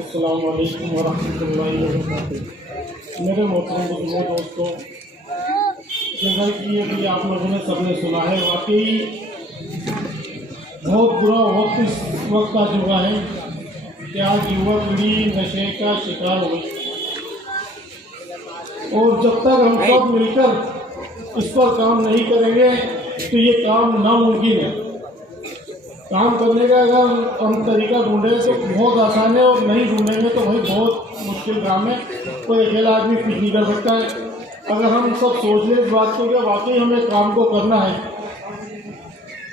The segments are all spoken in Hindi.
अस्सलाम वालेकुम वरहमतुल्लाहि वबरकातुहू। मेरे मोहतरम बुजुर्गों दोस्तों, जैसा कि अभी आप लोगों ने सबने सुना है, वाकई बहुत बुरा वक्त इस वक्त आ चुका है कि आज युवा पीढ़ी नशे का शिकार हो गई। और जब तक हम सब मिलकर इस पर काम नहीं करेंगे तो ये काम नामुमकिन है। काम करने का अगर हम तरीका ढूंढें तो बहुत आसान है, और नहीं ढूंढेंगे तो भाई बहुत मुश्किल काम है। कोई अकेला आदमी कुछ नहीं कर सकता है। अगर हम सब सोच लें इस बात को कि वाकई हमें काम को करना है,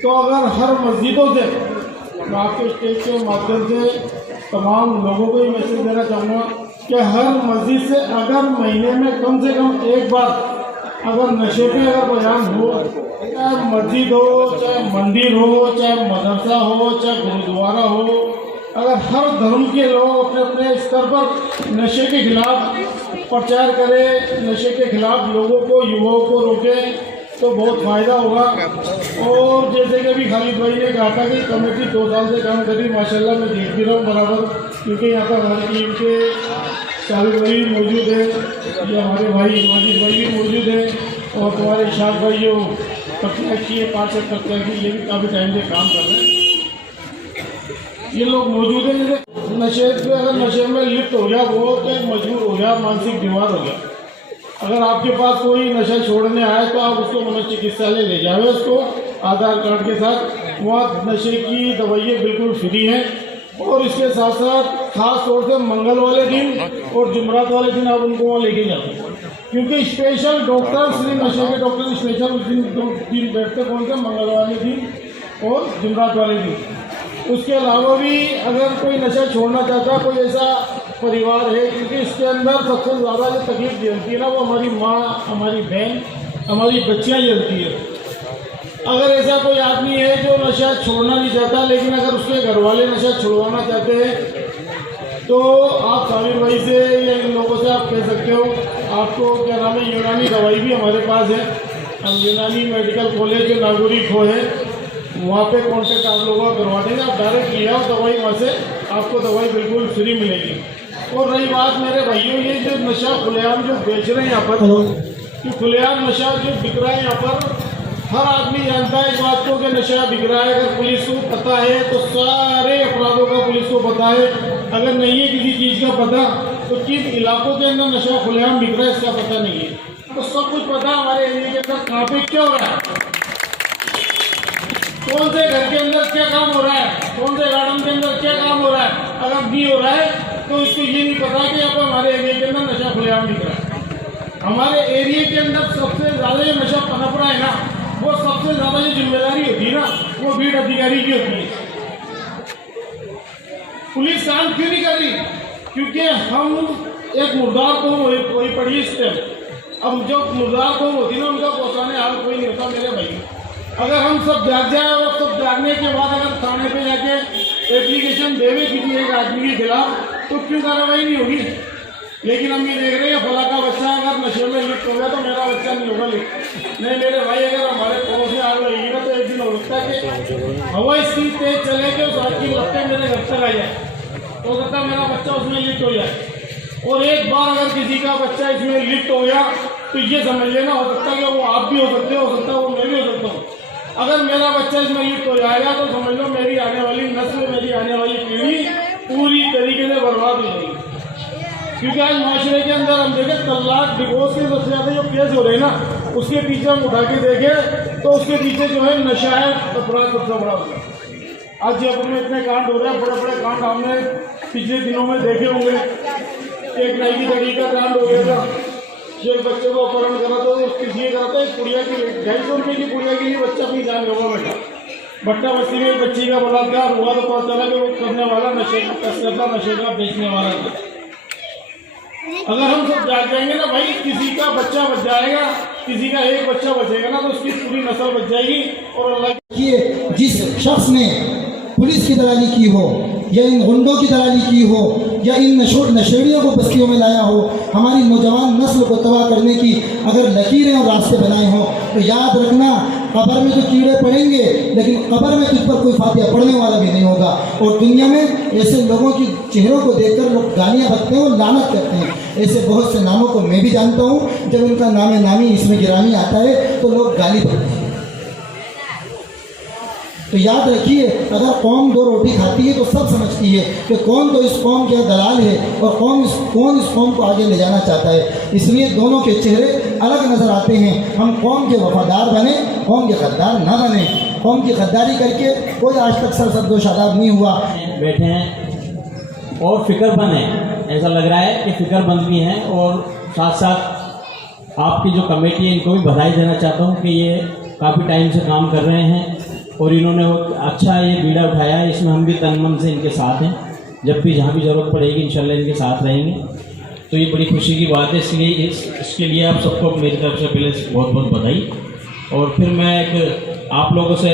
तो अगर हर मस्जिदों से, मैं आपके स्टेज के माध्यम से तमाम लोगों को ही मैसेज देना चाहूँगा कि हर मस्जिद से अगर महीने में कम से कम एक बार अगर नशे पे अगर बयान हो, चाहे मस्जिद हो, चाहे मंदिर हो, चाहे मदरसा हो, चाहे गुरुद्वारा हो, अगर हर धर्म के लोग अपने अपने स्तर पर नशे के खिलाफ प्रचार करें, नशे के खिलाफ लोगों को, युवाओं को रोकें, तो बहुत फ़ायदा होगा। और जैसे कि अभी खालिद भाई ने कहा था कि कमेटी 2 साल से काम करी, माशाल्लाह मैं देख भी रहा हूँ बराबर, क्योंकि यहाँ पर हमारी टीम के शाहिद भाई मौजूद है, ये हमारे भाई माजिद भाई भी मौजूद है, और तुम्हारे इशाक भाई जो कक्षा की है, पार्षद कक्षा की, ये भी काफ़ी टाइम से काम कर रहे हैं। ये लोग मौजूद हैं। जैसे नशे पे अगर नशे में लिप्त हो गया वो, तो एक मजबूर हो गया, मानसिक बीमार हो गया। अगर आपके पास कोई नशा छोड़ने आए तो आप उसको मनोचिकित्सालय ले जाए, उसको आधार कार्ड के साथ। वहाँ नशे की दवाइयाँ बिल्कुल फ्री हैं, और इसके साथ साथ खास तौर से मंगल वाले दिन और जुमरात वाले दिन आप उनको वहाँ लेके जाओ, क्योंकि स्पेशल डॉक्टर, नशे के डॉक्टर स्पेशल उस दिन बैठते कौन से, मंगल वाले दिन और जुमरात वाले दिन। उसके अलावा भी अगर कोई नशा छोड़ना चाहता है, कोई ऐसा परिवार है, क्योंकि इसके अंदर सबसे ज़्यादा जो तकलीफ झेलती है ना, वो हमारी माँ, हमारी बहन, हमारी बच्चियाँ झेलती है। अगर ऐसा कोई आदमी है जो नशा छोड़ना नहीं चाहता, लेकिन अगर उसके घर वाले नशा छुड़वाना चाहते हैं, तो आप साबिर भाई से या इन लोगों से आप कह सकते हो। आपको क्या नाम है, यूनानी दवाई भी हमारे पास है। हम यूनानी मेडिकल कॉलेज जो नागरिक हो है, वहाँ पे कॉन्टेक्ट आप लोगों का करवा देंगे। आप डायरेक्ट लिया दवाई वहाँ से, आपको दवाई बिल्कुल फ्री मिलेगी। और रही बात मेरे भाइयों, ये जो नशा खुलेआम जो बेच रहे हैं यहाँ पर, कि खुलेआम नशा जो बिक रहा है यहाँ पर, हर आदमी जानता है इस बात को कि नशा बिक रहा है। अगर पुलिस को पता है तो सारे अपराधों का पुलिस को पता है। अगर नहीं है किसी चीज़ का पता, तो किन इलाकों के अंदर नशा खुलेआम बिक रहा है इसका पता नहीं है। तो सब कुछ पता हमारे एरिया के अंदर कहाँ पे क्या हो रहा है, कौन से घर के अंदर क्या काम हो रहा है, कौन से गार्डन के अंदर क्या काम हो रहा है। अगर नहीं हो रहा है तो इसको ये नहीं पता कि यहाँ पर हमारे एरिया के अंदर नशा खुलेआम बिक रहा है। हमारे एरिया के अंदर सबसे ज़्यादा जो नशा पनप रहा है ना, वो सबसे ज़्यादा जो जिम्मेदारी होती है ना, वो भीड़ अधिकारी की होती है। पुलिस काम क्यों नहीं कर रही? क्योंकि हम एक मुर्दार कौम वही पड़ी इस टाइम। अब जो मुर्दार कौम होती है ना, उनका पहुँचाने हाल कोई नहीं होता मेरे भाई। अगर हम सब जाग जाए, और सब जागने के बाद अगर थाने पे जाके एप्लीकेशन देवे किसी एक आदमी के खिलाफ, तो क्यों कार्रवाई नहीं होगी? लेकिन हम ये देख रहे हैं, फला का बच्चा अगर नशे में लिप्त हो गया तो मेरा बच्चा नहीं होगा लिप्त। नहीं मेरे भाई, अगर हमारे पड़ोस में आग लगेगी ना, तो एक दिन हो सकता है कि हवा इतनी तेज चले कि उस आग की लपटें मेरे घर तक आ जाए, हो सकता है मेरा बच्चा उसमें लिप्त हो जाए। और एक बार अगर किसी का बच्चा इसमें लिप्त हो गया, तो ये समझ लेना, हो सकता है कि वो आप भी हो सकते हो सकता है वो मैं भी हो सकता हूँ। अगर मेरा बच्चा इसमें लिप्त हो जाएगा तो समझ लो मेरी आने वाली नस्ल, मेरी आने वाली पीढ़ी पूरी तरीके से बर्बाद हो जाएगी। क्योंकि आज माशरे के अंदर हम देखें, तलाक, डिवोर्स के सबसे ज़्यादा जो केस हो रहे हैं ना, उसके पीछे हम उठा के देखें तो उसके पीछे जो है नशा है, अपराध सबसे बड़ा होता है। आज जयपुर में इतने कांड हो रहे हैं, बड़े बड़े कांड हमने पिछले दिनों में देखे होंगे। एक नई की लड़की का कांड हो गया था, जो एक बच्चे को अपहरण करा था, उसकी ये करा था, एक पुड़िया की 250 रुपये की पुड़िया के लिए बच्चा अपनी जान होगा बैठा। भट्टा बस्ती में बच्ची का बलात्कार हुआ तो पता चला कि वो करने वाला नशे का बेचने वाला था। अगर हम सब जाग जाएंगे ना भाई, किसी का बच्चा बच जाएगा, किसी का एक बच्चा बचेगा ना, तो उसकी पूरी नस्ल बच जाएगी। और अल्लाह की जिस शख्स ने पुलिस की दलाली की हो, या इन गुंडों की दलाली की हो, या इन नशेड़ियों को बस्तियों में लाया हो, हमारी नौजवान नस्ल को तबाह करने की अगर लकीरें और रास्ते बनाए हों, तो याद रखना कब्र में तो कीड़े पड़ेंगे, लेकिन कब्र में तुझ पर कोई फातिहा पढ़ने वाला भी नहीं होगा। और दुनिया में ऐसे लोगों की चेहरों को देखकर लोग गालियाँ बकते हैं और लानत करते हैं। ऐसे बहुत से नामों को मैं भी जानता हूँ। जब उनका नाम नामी इसमें गिरामी आता है तो लोग गाली बकते हैं। तो याद रखिए, अगर कौम दो रोटी खाती है तो सब समझती है कि कौन तो इस कौम का दलाल है और कौन इस कौम को आगे ले जाना चाहता है। इसलिए दोनों के चेहरे अलग नज़र आते हैं। हम कौम के वफादार बने, कौम के गद्दार ना बने। कौम की गद्दारी करके कोई आज तक सरसब्दो शादाब नहीं हुआ। बैठे हैं और फिक्रमंद हैं, ऐसा लग रहा है कि फिक्रमंद भी हैं। और साथ साथ आपकी जो कमेटी है इनको भी बधाई देना चाहता हूँ कि ये काफ़ी टाइम से काम कर रहे हैं और इन्होंने वो अच्छा ये बीड़ा उठाया है। इसमें हम भी तन मन से इनके साथ हैं। जब भी जहाँ भी ज़रूरत पड़ेगी इंशाल्लाह इनके साथ रहेंगे। तो ये बड़ी खुशी की बात है। इसलिए इसके लिए आप सबको मेरी तरफ से पहले बहुत बहुत बधाई। और फिर मैं एक आप लोगों से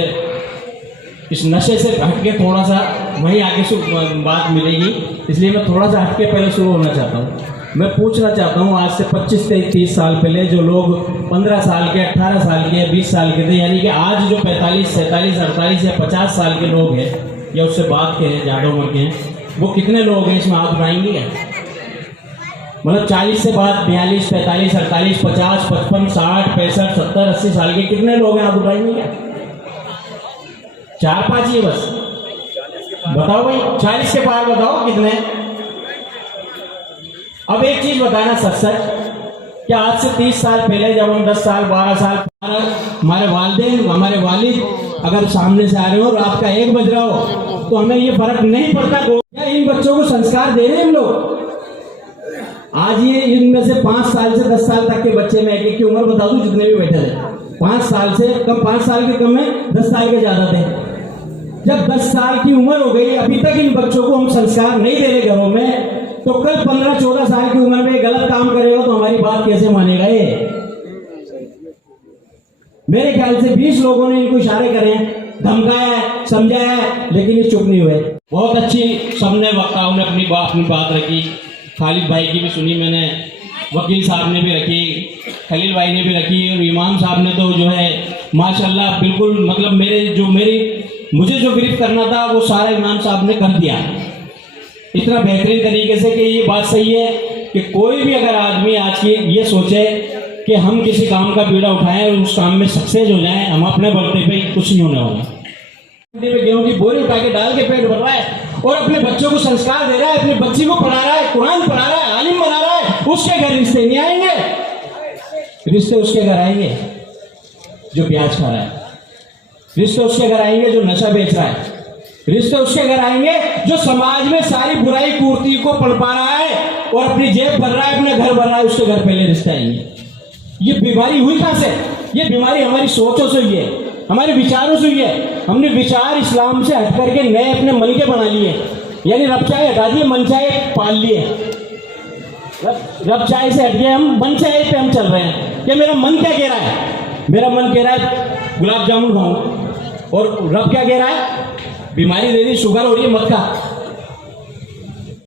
इस नशे से हट के थोड़ा सा वहीं आगे बात मिलेगी, इसलिए मैं थोड़ा सा हट के पहले शुरू होना चाहता हूँ। मैं पूछना चाहता हूँ, आज से 25 से 30 साल पहले जो लोग 15 साल के, 18 साल के, 20 साल के थे, यानी कि आज जो 45, 47, 48 या 50 साल के लोग हैं या उससे बाद के हैं, ज़्यादा उम्र के हैं, वो कितने लोग हैं इसमें हाथ उठाएंगे? मतलब 40 से बाद 42, 45, 48, 50, 55, 60, 65, 70, 80 साल के कितने लोग हैं? हाथ उठाएंगे क्या? 4-5 ही बस। बताओ भाई, 40 के पार बताओ कितने? अब एक चीज बताना सच कि आज से 30 साल पहले जब हम 10 साल 12 साल हमारे वालिदैन, हमारे वालिद अगर सामने से आ रहे हो और आपका 1 बज रहा हो तो हमें ये फर्क नहीं पड़ता। क्या इन बच्चों को संस्कार दे रहे हैं हम लोग? आज ये इनमें से 5 साल से 10 साल तक के बच्चे, में एक की उम्र बता दूं जितने भी बैठे थे, 5 साल से कम, 5 साल के कम में 10 साल के ज्यादा थे। जब 10 साल की उम्र हो गई, अभी तक इन बच्चों को हम संस्कार नहीं दे रहे घरों में, तो कल 15-14 साल की उम्र में गलत काम करेगा तो हमारी बात कैसे मानेगा ये? मेरे ख्याल से 20 लोगों ने इनको इशारे करे, धमकाया, समझाया, लेकिन ये चुप नहीं हुए। बहुत अच्छी सबने वक्ताओं ने अपनी बात रखी। खालिद भाई की भी सुनी मैंने, वकील साहब ने भी रखी, खलील भाई ने भी रखी, और इमाम साहब ने तो जो है माशाल्लाह बिल्कुल, मतलब मुझे जो ब्रीफ करना था वो सारा इमाम साहब ने कर दिया इतना बेहतरीन तरीके से कि ये बात सही है कि कोई भी अगर आदमी आज की ये सोचे कि हम किसी काम का बीड़ा उठाएं और उस काम में सक्सेस हो जाएं, हम अपने बलते पे कुछ नहीं होने वाला। गेहूं की बोरी उठा के डाल के पेट भर रहा है और अपने बच्चों को संस्कार दे रहा है, अपनी बच्ची को पढ़ा रहा है, कुरान पढ़ा रहा है, आलिम बना रहा है, उसके घर रिश्ते नहीं आएंगे। रिश्ते उसके घर आएंगे जो प्याज खा रहा है, रिश्ते उसके घर आएंगे जो नशा बेच रहा है, रिश्ते उसके घर आएंगे जो समाज में सारी बुराई कुर्ती को पनपा रहा है और अपनी जेब भर रहा है, अपने घर भर रहा है, उसके घर पहले रिश्ते आएंगे। ये बीमारी हुई कहां से? ये बीमारी हमारी सोचों से हुई है, हमारे विचारों से हुई है। हमने विचार इस्लाम से हट करके नए अपने मन के बना लिए, यानी रब चाहे हटा दिए, मन चाहे पाल लिए। रब चाहे से हट गए, हम मन चाहे पे हम चल रहे हैं कि मेरा मन क्या कह रहा है? मेरा मन कह रहा है गुलाब जामुन खाऊं, और रब क्या कह रहा है? बीमारी दे दी, शुगर हो रही है, मत खा।